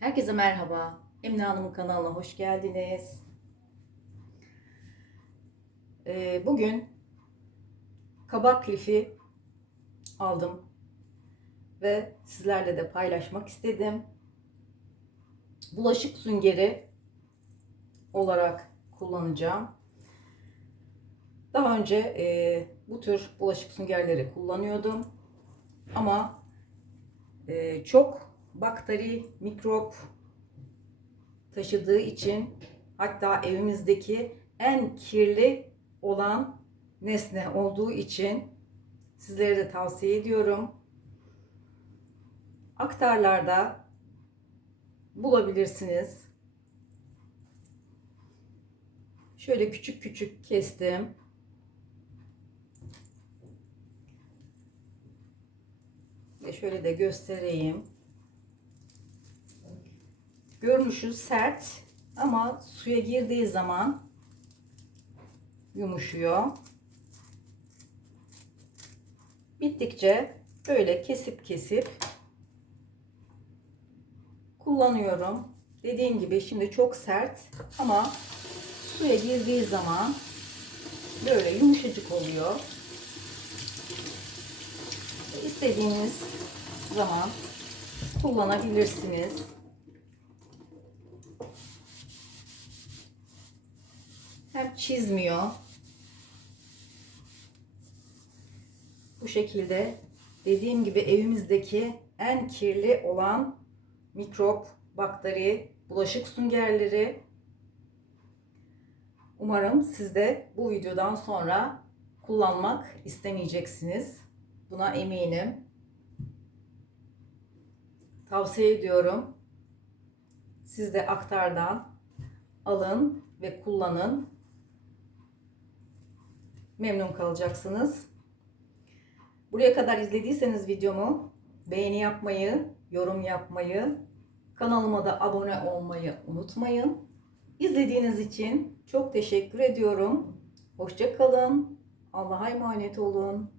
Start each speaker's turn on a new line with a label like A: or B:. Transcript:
A: Herkese merhaba. Emine Hanım'ın kanalına hoş geldiniz. Ee, bugün kabak lifi aldım ve sizlerle de paylaşmak istedim. Bulaşık süngeri olarak kullanacağım. Daha önce e, bu tür bulaşık süngerleri kullanıyordum. Ama e, çok bakteri, mikrop taşıdığı için hatta evimizdeki en kirli olan nesne olduğu için sizlere de tavsiye ediyorum. Aktarlarda bulabilirsiniz. Şöyle küçük küçük kestim. Ve şöyle de göstereyim. Görünüşü sert ama suya girdiği zaman yumuşuyor. Bittikçe böyle kesip kesip kullanıyorum. Dediğim gibi şimdi çok sert ama suya girdiği zaman böyle yumuşacık oluyor. İstediğiniz zaman kullanabilirsiniz. Hem çizmiyor. Bu şekilde dediğim gibi evimizdeki en kirli olan mikrop, bakteri, bulaşık süngerleri Umarım siz de bu videodan sonra kullanmak istemeyeceksiniz. Buna eminim. Tavsiye ediyorum. Siz de aktardan alın ve kullanın. Memnun kalacaksınız. Buraya kadar izlediyseniz videomu beğeni yapmayı, yorum yapmayı, kanalıma da abone olmayı unutmayın. İzlediğiniz için çok teşekkür ediyorum. Hoşça kalın. Allah'a emanet olun.